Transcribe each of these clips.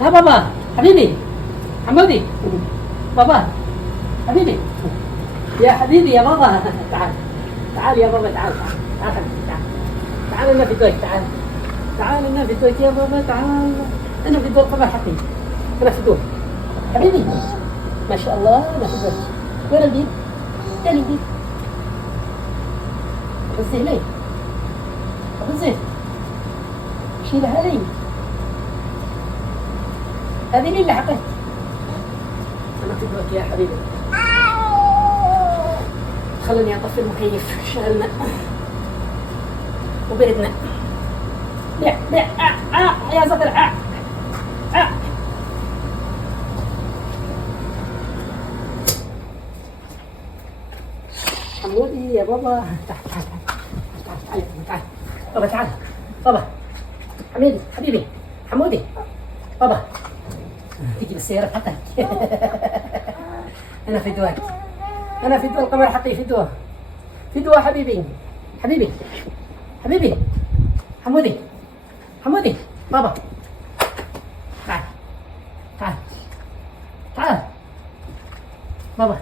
ها بابا حبيبي حمودي بابا حبيبي يا حبيبي يا بابا تعال تعال يا بابا تعال تعال حبيبي تعال تعال انا في الدويك تعال تعال انا في الدويك يا بابا تعال انا في الدور قمر حقي انا في الدور حبيبي ما شاء الله انا في الدور وين البيت؟ فين البيت؟ بصي لي بصي شيلها لي هذه اللي حقت انا في الدويك يا حبيبي خلني اطفي المكيف شغلنا وبردنا بيع بيع يا زغر حمودي يا بابا تعال تعال تعال تعال بابا تعال بابا حميدي حبيبي حمودي بابا تيجي بالسيارة حتى أنا في الدواء أنا في الدواء القمر حقي في الدواء في الدواء حبيبي حبيبي حبيبي حمودي حمودي بابا تعال تعال تعال بابا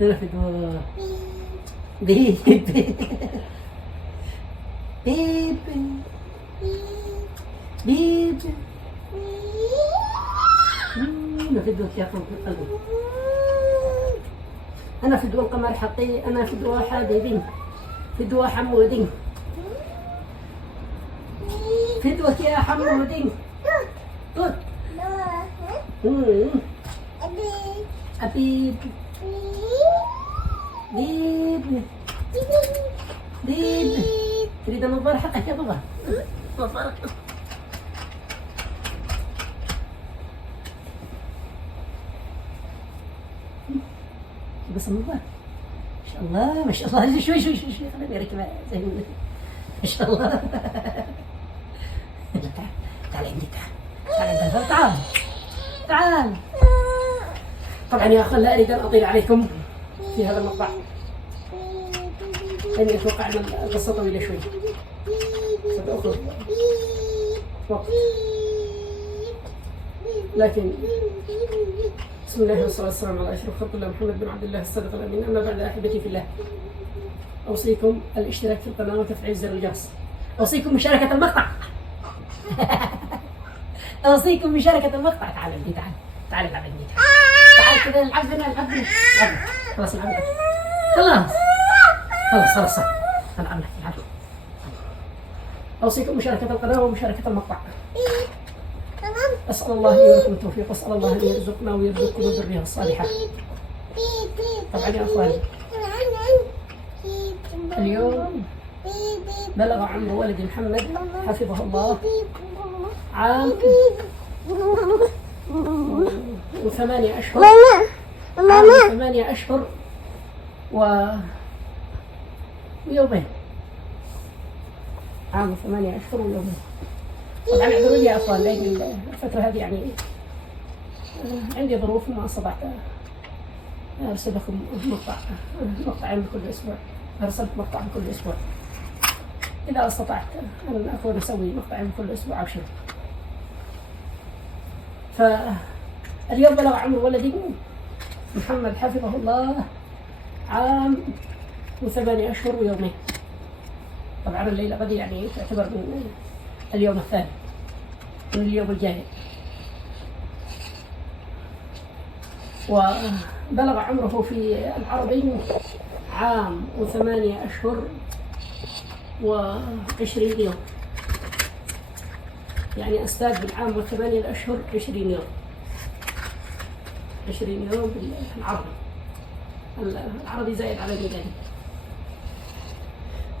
أنا في الدواء بيبي بيبي بيبي أنا في الدواء يا قلبي أنا في الدواء القمر حقي أنا في الدواء حبيبي في الدواء حمودي في الدواء يا حمودي طول أبيب بيب بيب تريد النظارة حقك يا بابا نظارة بس النظارة ما شاء الله ما شاء الله شوي شوي شوي شوي خليني اركب زي ما شاء الله تعال تعال عندي تعال تعال تعال تعال طبعا يا اخوان لا اريد ان اطيل عليكم في هذا المقطع لاني اتوقع ان القصه طويله شوي ستاخذ وقت لكن بسم الله والصلاه والسلام على اشرف خلق الله محمد بن عبد الله الصادق الامين. اما بعد احبتي في الله اوصيكم الاشتراك في القناه وتفعيل زر الجرس. اوصيكم مشاركه المقطع اوصيكم مشاركه المقطع. تعال عندي تعال تعال العب عندي تعال كذا نلعب نلعب خلاص نلعب خلاص خلاص خلاص نلعب نلعب. اوصيكم مشاركه القناه ومشاركه المقطع. أسأل الله لي ولكم التوفيق وأسأل الله أن يرزقنا ويرزقكم الذرية الصالحة. طبعا يا أخواني اليوم بلغ عمر ولد محمد حفظه الله عام وثمانية أشهر عام 8 أشهر ويومين عام 8 أشهر ويومين. طبعا اعذروا لي يا اخوان لان الفتره هذه يعني عندي ظروف ما استطعت ارسل لكم مقطعين كل اسبوع. ارسلت مقطع كل اسبوع. اذا استطعت ان اكون اسوي مقطعين كل اسبوع ابشر. فاليوم بلغ عمر ولدي محمد حفظه الله عام و8 أشهر ويومين. طبعا الليله غدي يعني تعتبر من اليوم الثاني من اليوم الجاي. وبلغ عمره في العربي عام و8 أشهر و20 يوم. يعني أستاذ بالعام و8 أشهر 20 يوم 20 يوم بالعربي. العربي زائد على الميلادي.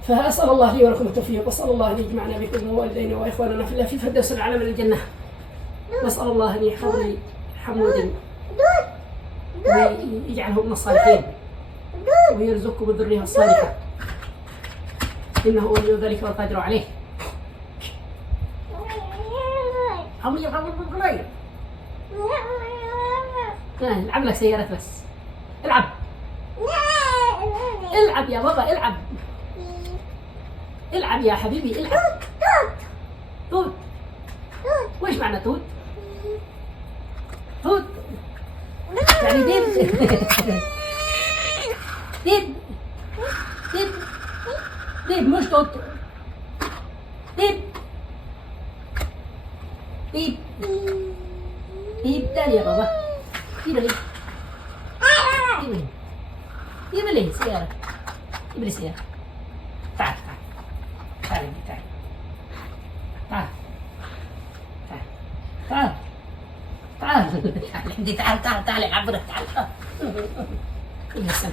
فأسأل الله لي ولكم التوفيق وأسأل الله أن يجمعنا بكم ووالدينا وإخواننا في الله في فردوس الأعلى من الجنة. وأسأل الله أن يحفظ لي حمودي ويجعله من الصالحين ويرزقكم بالذرية الصالحة إنه ولي ذلك والقادر عليه. العب لك سيارة بس. العب العب يا بابا العب العب يا حبيبي العب. توت. وش معنى توت؟ توت يعني ديب. ديب ديب ديب مش توت. ديب ديب ديب تاني يا بابا. جيب لي جيب لي جيب لي سيارة. جيب لي سيارة. تعال تعال تعال تعال تعال تعال تعال عندي. تعال تعال تعال يا عبرة. تعال يا سلام.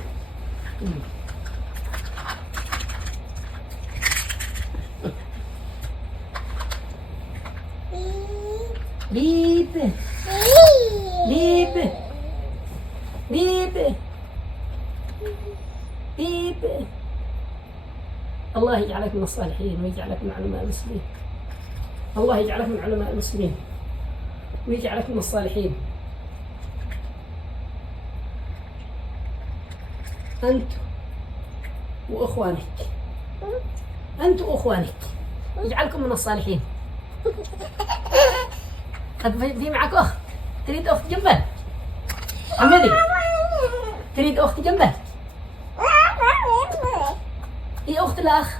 بيب بيب بيب بيب. الله يجعلك من الصالحين ويجعلك من علماء المسلمين. الله يجعلك من علماء المسلمين ويجعلك من الصالحين. أنت وأخوانك، أنت وأخوانك يجعلكم من الصالحين. في معك أخت، تريد أخت جنبك؟ حمدي تريد أخت جنبك؟ هي أخت الأخ.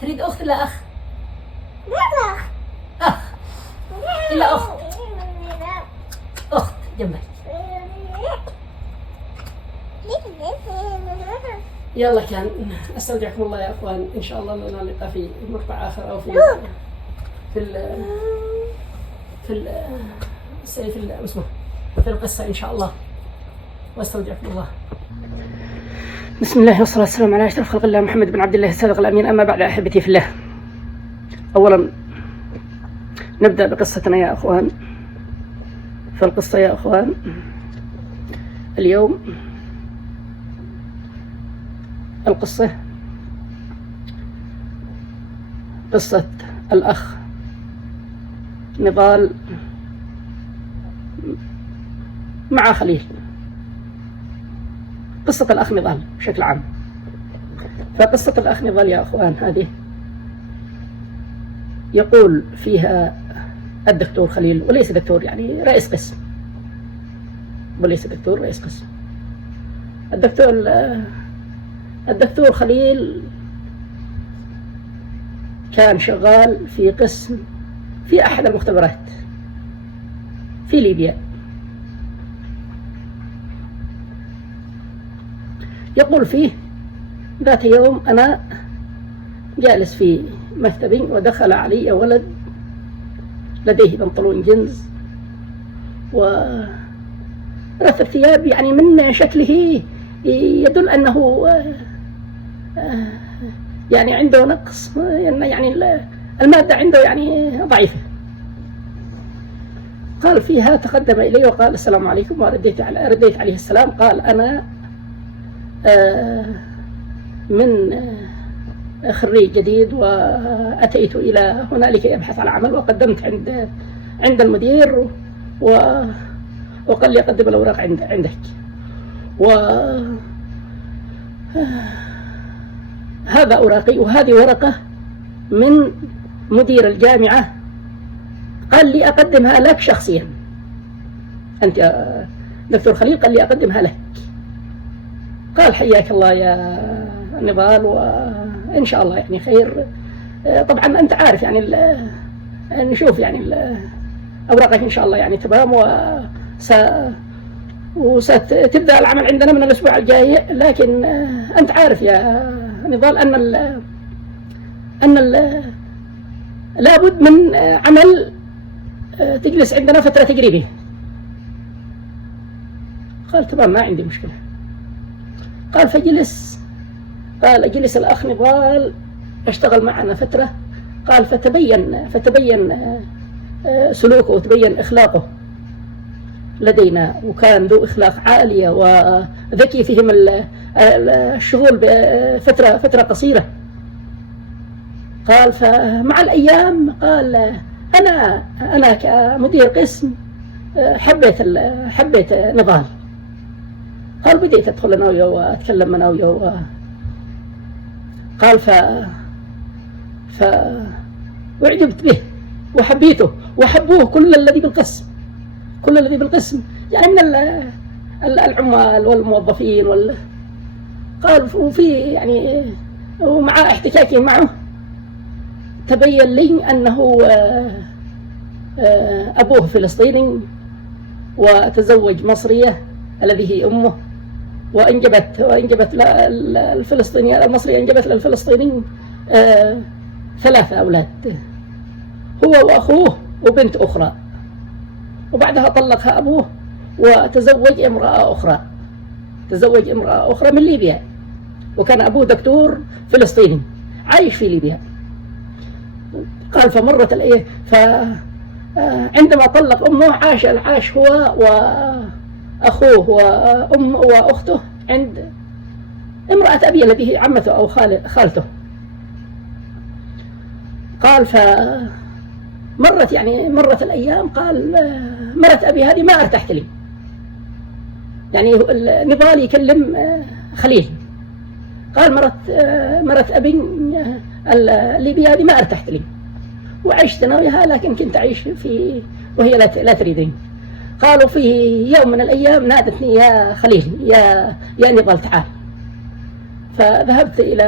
تريد أخت الأخ؟ أخ إلا أخت. أخت جنبك. يلا كان استودعكم الله يا اخوان. ان شاء الله لنا لقاء في مقطع اخر او في القصه ان شاء الله. واستودعكم الله. بسم الله والصلاه والسلام على اشرف خلق الله محمد بن عبد الله الصادق الامين. اما بعد احبتي في الله، اولا نبدا بقصتنا يا اخوان. فالقصه يا اخوان اليوم القصة قصة الأخ نضال مع خليل. قصة الأخ نضال بشكل عام. فقصة الأخ نضال يا أخوان هذه يقول فيها الدكتور خليل، وليس دكتور يعني رئيس قسم، وليس دكتور رئيس قسم. الدكتور خليل كان شغال في قسم في أحد المختبرات في ليبيا. يقول فيه ذات يوم أنا جالس في مكتبي ودخل علي ولد لديه بنطلون جينز ورث الثياب، يعني من شكله يدل أنه يعني عنده نقص، يعني المادة عنده يعني ضعيفة. قال فيها تقدم إلي وقال السلام عليكم، ورديت عليه السلام. قال أنا من خريج جديد وأتيت إلى هنا لكي أبحث عن عمل، وقدمت عند المدير وقال لي أقدم الأوراق عندك. هذا أوراقي، وهذه ورقة من مدير الجامعة قال لي أقدمها لك شخصيا. أنت يا دكتور خليل قال لي أقدمها لك. قال حياك الله يا نضال، وإن شاء الله يعني خير. طبعا أنت عارف يعني نشوف يعني أوراقك إن شاء الله يعني تمام، وستبدأ العمل عندنا من الأسبوع الجاي. لكن أنت عارف يا نضال أن لابد من عمل تجلس عندنا فترة تجريبية. قال تمام ما عندي مشكلة. قال قال أجلس الأخ نضال اشتغل معنا فترة. قال فتبين سلوكه وتبين إخلاقه لدينا، وكان ذو إخلاق عالية وذكي فيهم الشغل بفترة قصيرة. قال فمع الأيام قال أنا كمدير قسم حبيت نضال. قال بديت أدخل أنا وياه وأتكلم أنا وياه قال وأعجبت به وحبيته وحبوه كل الذي بالقسم، كل الذي بالقسم، يعني من العمال والموظفين قال وفي يعني ومع احتكاكي معه تبين لي أنه أبوه فلسطيني وتزوج مصرية الذي هي أمه، وأنجبت الفلسطينية المصرية أنجبت للفلسطيني 3 أولاد، هو وأخوه وبنت أخرى، وبعدها طلقها أبوه وتزوج امرأة أخرى من ليبيا، وكان أبوه دكتور فلسطيني عايش في ليبيا. قال فمرت الأيام، فعندما طلق أمه عاش هو وأخوه وأخته عند امرأة أبيه التي هي عمته أو خالته. قال مرت الأيام، قال مرت أبي هذه ما ارتحت لي، يعني نضال يكلم خليل. قال مرت أبي الليبية هذه ما ارتحت لي، وعشت أنا وياها، لكن كنت أعيش وهي لا تريدني. قالوا في يوم من الأيام نادتني يا خليل يا نضال تعال، فذهبت إلى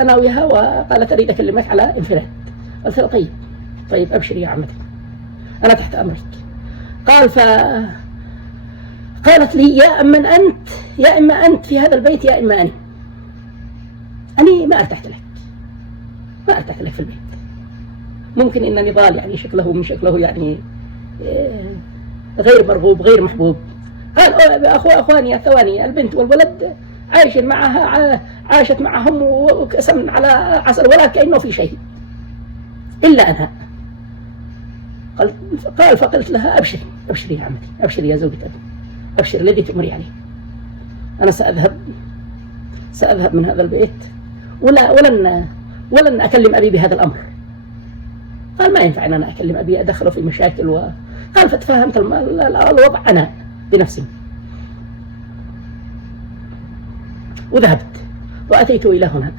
أنا وياها وقالت أريد أكلمك على انفراد. قلت له طيب أبشر يا عمتي أنا تحت أمرك. قال قالت لي يا إما أنت في هذا البيت يا إما أنا ما ارتحت لك في البيت. ممكن إن نضال يعني شكله من شكله يعني غير مرغوب غير محبوب. قال أخواني الثواني البنت والولد عايشين معها، عاشت معهم وكسم على عسل ولا كأنه في شيء إلا أنا. قال فقلت لها أبشري يا عمتي، أبشري يا زوجة أبي، أبشري الذي تأمري عليه، أنا سأذهب من هذا البيت ولن أكلم أبي بهذا الأمر. قال ما ينفع أن أنا أكلم أبي أدخله في مشاكل قال فتفهمت الوضع أنا بنفسي، وذهبت وأتيت إلى هنا.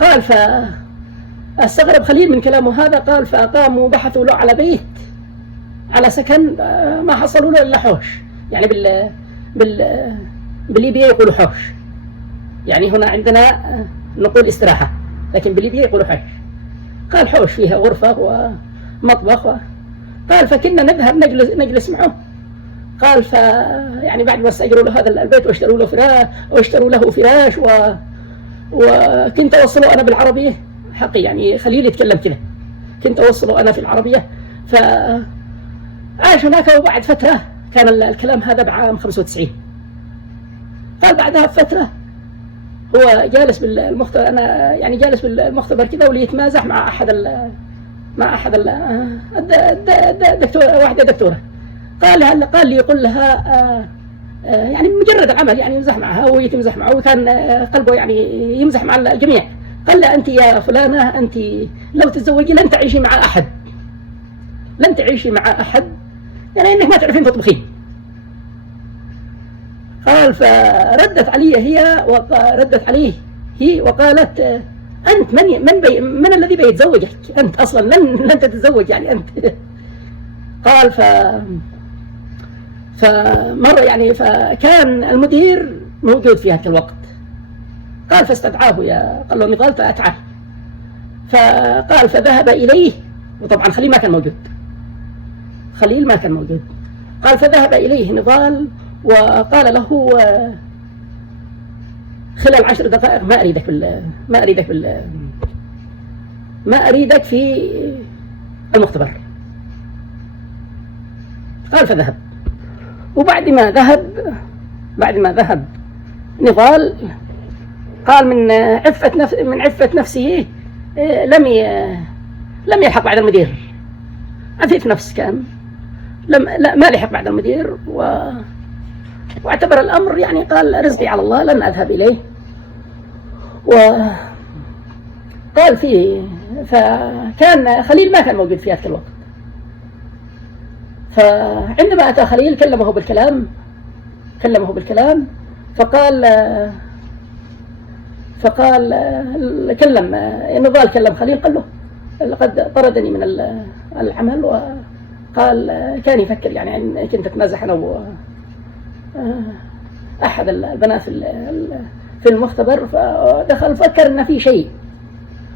قال فاستغرب خليل من كلامه هذا. قال فقاموا بحثوا له على بيت، على سكن، ما حصلوا له إلا حوش، يعني بالليبيا يقولوا حوش، يعني هنا عندنا نقول استراحة، لكن بالليبيا يقولوا حوش. قال حوش فيها غرفة ومطبخ قال فكنا نذهب نجلس معه. قال يعني بعد ما استأجروا له هذا البيت واشتروا له فراش وكنت أوصله أنا بالعربية حقي، يعني خليل يتكلم كذا، كنت أوصله أنا في العربية. فعاش هناك، وبعد فترة كان الكلام هذا بعام 95. قال بعدها بفترة هو جالس بالمختبر، أنا يعني جالس بالمختبر كذا، وليتمازح مع أحد الدكتورة، واحدة دكتورة. قال لي يقول لها يعني مجرد عمل، يعني يمزح معها وهي تمزح معه، وكان قلبه يعني يمزح مع الجميع. قال لها أنت يا فلانة، أنت لو تتزوجي لن تعيشي مع أحد، يعني إنك ما تعرفين تطبخين. قال فردت عليه هي وقالت أنت من الذي بيتزوجك؟ أنت أصلا لن تتزوج، يعني أنت. قال فمرة يعني فكان المدير موجود في هذا الوقت. قال فاستدعاه قال له نضال تعال. فقال فذهب إليه، وطبعا خليل ما كان موجود. قال فذهب إليه نضال وقال له خلال 10 دقائق ما أريدك في المختبر. قال فذهب. وبعد ما ذهب نضال، قال من عفة نفسه لم يلحق بعد المدير. عفيف نفس كان، ما لحق بعد المدير، واعتبر الأمر يعني قال رزقي على الله لن أذهب إليه. وقال فكان خليل ما كان موجود في هذا الوقت. فعندما أتى خليل كلمه بالكلام، فقال فقال كلم نضال، كلم خليل قال له لقد طردني من العمل، وقال كان يفكر يعني أن كنت أتمازح أنا أحد البنات في المختبر، فدخل فكر أن في شيء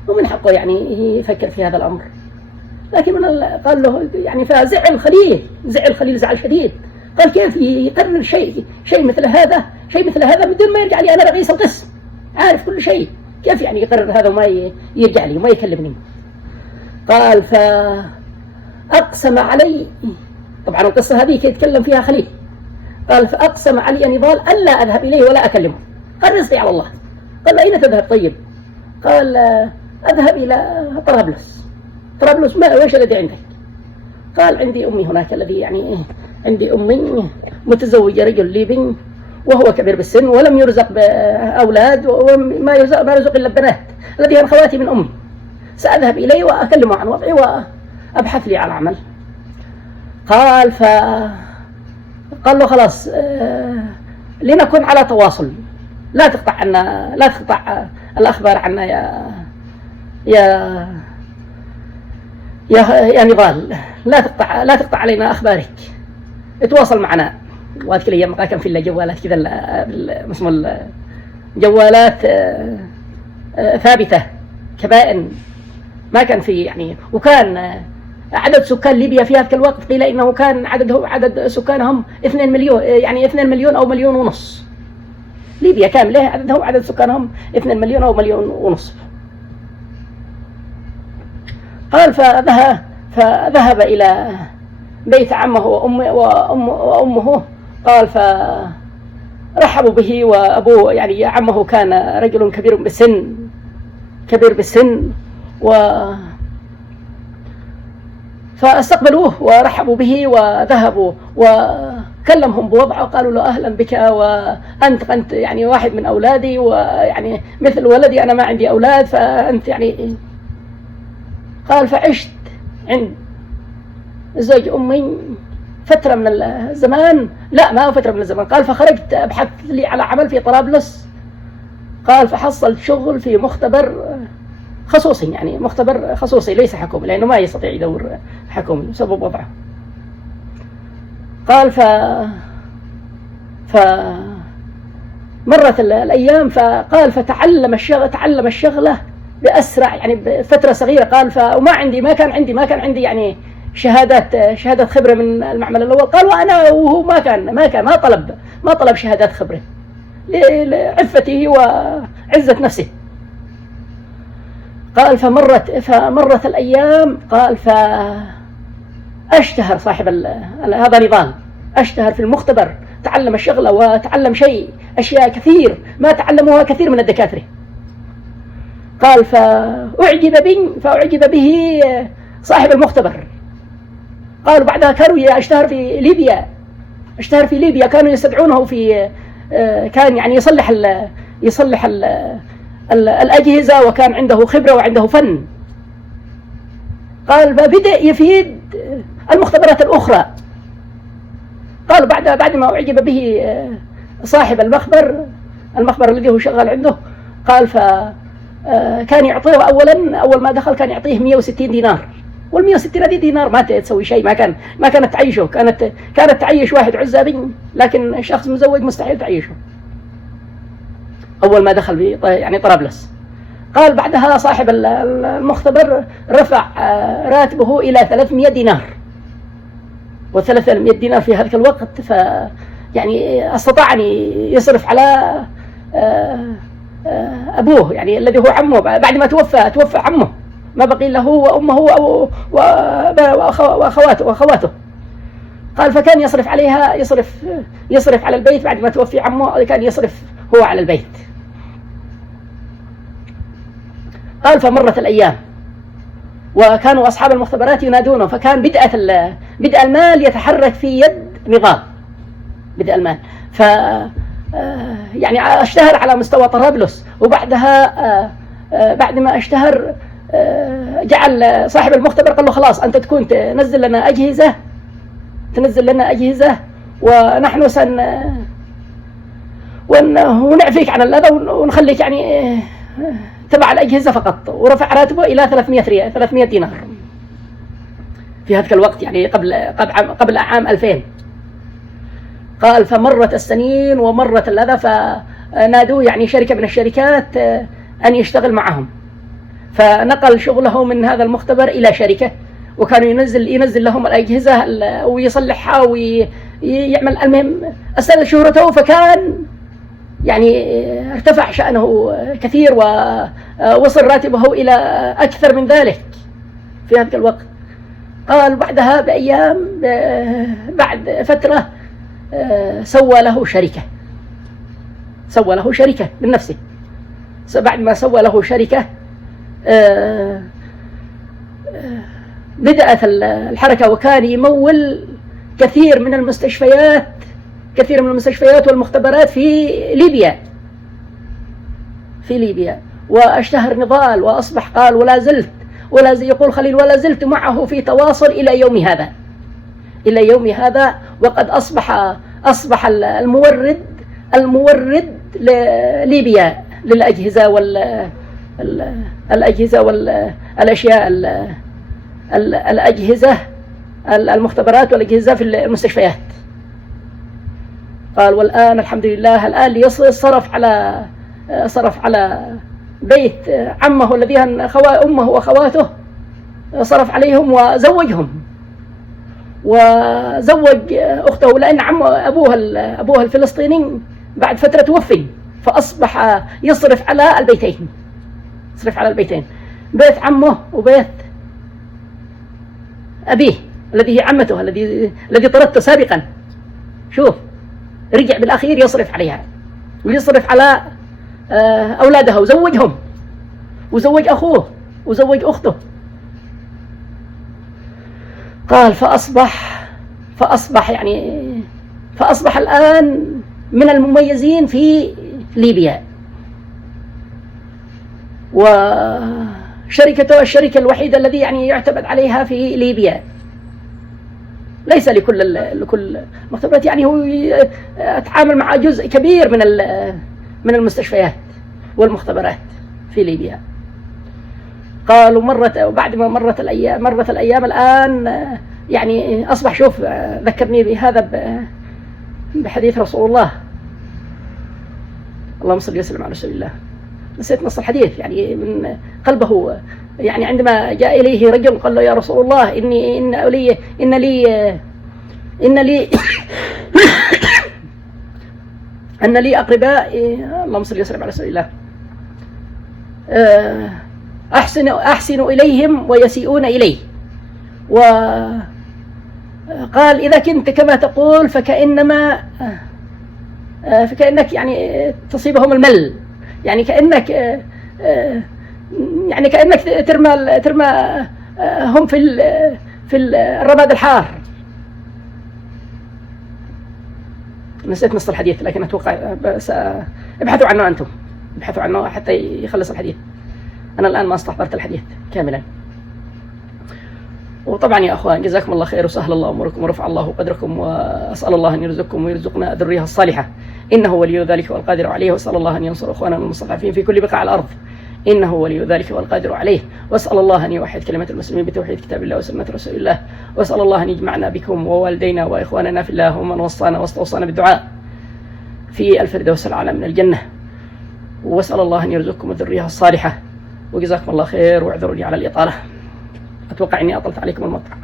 ومن حقه يعني يفكر في هذا الأمر. لكن قال له يعني فزعل خليل زعل شديد، قال كيف يقرر شيء مثل هذا بدون ما يرجع لي أنا رئيس القسم عارف كل شيء، كيف يعني يقرر هذا وما يرجع لي وما يكلمني؟ قال فأقسم علي، طبعا القصة هذه يتكلم فيها خليل، قال فأقسم علي نضال ألا أذهب إليه ولا أكلمه، قال رزقي على الله. قال أين تذهب طيب؟ قال أذهب إلى طرابلس. ما ويش الذي عندك؟ قال عندي أمي هناك، الذي يعني عندي أمي متزوجة رجل ليبي وهو كبير بالسن ولم يرزق بأولاد، وما يرزق إلا البنات الذي هي خواتي من أمي، سأذهب إليه وأكلمه عن وضعي وأبحث لي عن عمل. قال له خلاص لنكن على تواصل، لا تقطع الأخبار عنا يا نضال، لا تقطع علينا أخبارك، اتواصل معنا. وأذكر أيام كان في جوالات كذا اسمه جوالات ثابتة كبائن، ما كان في يعني، وكان عدد سكان ليبيا في هذا الوقت قيل إنه كان عدد سكانهم 2 مليون، يعني 2 مليون أو 1.5 مليون. ليبيا كاملة عدد سكانهم 2 مليون أو 1.5 مليون. قال فذهب إلى بيت عمه وأمه. قال فرحبوا به، وأبوه يعني عمه كان رجل كبير بالسن فاستقبلوه ورحبوا به وذهبوا وكلمهم بوضعه، قالوا له أهلا بك، وأنت يعني واحد من أولادي، ويعني مثل ولدي، أنا ما عندي أولاد، فأنت يعني. قال فعشت عند زوج أمي فترة من الزمان، لا ما هو فترة من الزمان، قال فخرجت أبحث لي على عمل في طرابلس. قال فحصلت شغل في مختبر خصوصي، يعني مختبر خصوصي ليس حكومي، لأنه ما يستطيع يدور حكومي بسبب وضعه. قال مرت الأيام، فقال فتعلم الشغلة بأسرع، يعني بفترة صغيرة. قال ما كان عندي يعني شهادات خبرة من المعمل الأول. قال وهو ما طلب شهادات خبرة لعفته وعزة نفسه. قال فمرت الأيام. قال فاشتهر صاحب هذا نضال، اشتهر في المختبر، تعلم الشغلة وتعلم أشياء كثير ما تعلموها كثير من الدكاترة. قال فأعجب به صاحب المختبر. قالوا بعدها كانوا اشتهر في ليبيا، كانوا يستدعونه كان يعني يصلح الأجهزة، وكان عنده خبرة وعنده فن. قال فبدأ يفيد المختبرات الأخرى. قالوا بعد ما أعجب به صاحب المخبر الذي هو شغال عنده. قال كان يعطيه أول ما دخل كان يعطيه 160 دينار، وال160 هذه دينار ما تسوي شيء، ما كانت تعيشه، كانت تعيش واحد عزابي، لكن شخص مزوج مستحيل تعيشه أول ما دخل يعني طرابلس. قال بعدها صاحب المختبر رفع راتبه إلى 300 دينار، و300 دينار في هذا الوقت يعني استطاع أن يصرف على أبوه، يعني الذي هو عمه، بعد ما توفى عمه، ما بقي له وأمه وأخواته. قال فكان يصرف عليها، يصرف على البيت بعد ما توفي عمه، كان يصرف هو على البيت. قال فمرت الأيام، وكانوا أصحاب المختبرات ينادونه، فكان بدء المال يتحرك في يد نضال، بدء المال. يعني اشتهر على مستوى طرابلس، وبعدها بعد ما اشتهر جعل صاحب المختبر قال له خلاص أنت تكون تنزل لنا أجهزة ونحن ونعفيك عن هذا ونخليك يعني تبع الأجهزة فقط، ورفع راتبه إلى 300 دينار في هذا الوقت، يعني قبل عام 2000. قال فمرت السنين ومرت هذا، فنادوه يعني شركة من الشركات أن يشتغل معهم، فنقل شغله من هذا المختبر إلى شركة، وكانوا ينزل لهم الأجهزة ويصلحها ويعمل. المهم استغل شهرته، فكان يعني ارتفع شأنه كثير، ووصل راتبه إلى أكثر من ذلك في هذا الوقت. قال بعدها بأيام، بعد فترة، سوى له شركة من نفسه. بعد ما سوى له شركة بدأت الحركة، وكان يمول كثير من المستشفيات والمختبرات في ليبيا، واشتهر نضال، وأصبح قال يقول خليل ولا زلت معه في تواصل إلى يوم هذا، وقد أصبح المورد لليبيا للأجهزة والأشياء، الأجهزة المختبرات والأجهزة في المستشفيات. قال والآن الحمد لله، الآن صرف على بيت عمه الذي أمه وأخواته، صرف عليهم وزوج أخته، لأن أبوها الفلسطيني بعد فترة توفي، فأصبح يصرف على البيتين، بيت عمه وبيت أبيه الذي هي عمته الذي طردته سابقا. شوف، رجع بالأخير يصرف عليها، ويصرف على أولادها، وزوجهم، وزوج أخوه، وزوج أخته. قال فأصبح الآن من المميزين في ليبيا، وشركته الشركة الوحيدة الذي يعني يعتمد عليها في ليبيا، ليس لكل مختبرات، يعني هو يتعامل مع جزء كبير من المستشفيات والمختبرات في ليبيا. قالوا وبعد ما مرت الأيام الآن يعني أصبح، شوف ذكرني بهذا بحديث رسول الله، اللهم صل وسلم على رسول الله، نسيت نص الحديث يعني من قلبه، يعني عندما جاء إليه رجل قال له يا رسول الله إن لي أقرباء، اللهم صل وسلم على رسول الله، أحسن إليهم ويسيئون إليه، وقال إذا كنت كما تقول فكأنك يعني تصيبهم المل، يعني كأنك ترمى هم في الرماد الحار. نسيت نص الحديث، لكن أتوقع ابحثوا عنه أنتم، ابحثوا عنه حتى يخلص الحديث، أنا الآن ما استحضرت الحديث كاملا. وطبعا يا أخوان جزاكم الله خير، وسهل الله أموركم، ورفع الله قدركم، وأسأل الله أن يرزقكم ويرزقنا ذرية الصالحة، إنه ولي ذلك والقادر عليه، وأسأل الله أن ينصر أخواننا المستضعفين في كل بقاع الأرض، إنه ولي ذلك والقادر عليه، وأسأل الله أن يوحد كلمة المسلمين بتوحيد كتاب الله وسنة رسول الله، وأسأل الله أن يجمعنا بكم ووالدينا وإخواننا في الله، ومن وصانا واستوصانا بالدعاء في الفردوس الأعلى من الجنة، وأسأل الله أن يرزقكم الذرية الصالحة، وجزاكم الله خير، واعذروا لي على الإطالة، أتوقع أني أطلت عليكم المقطع.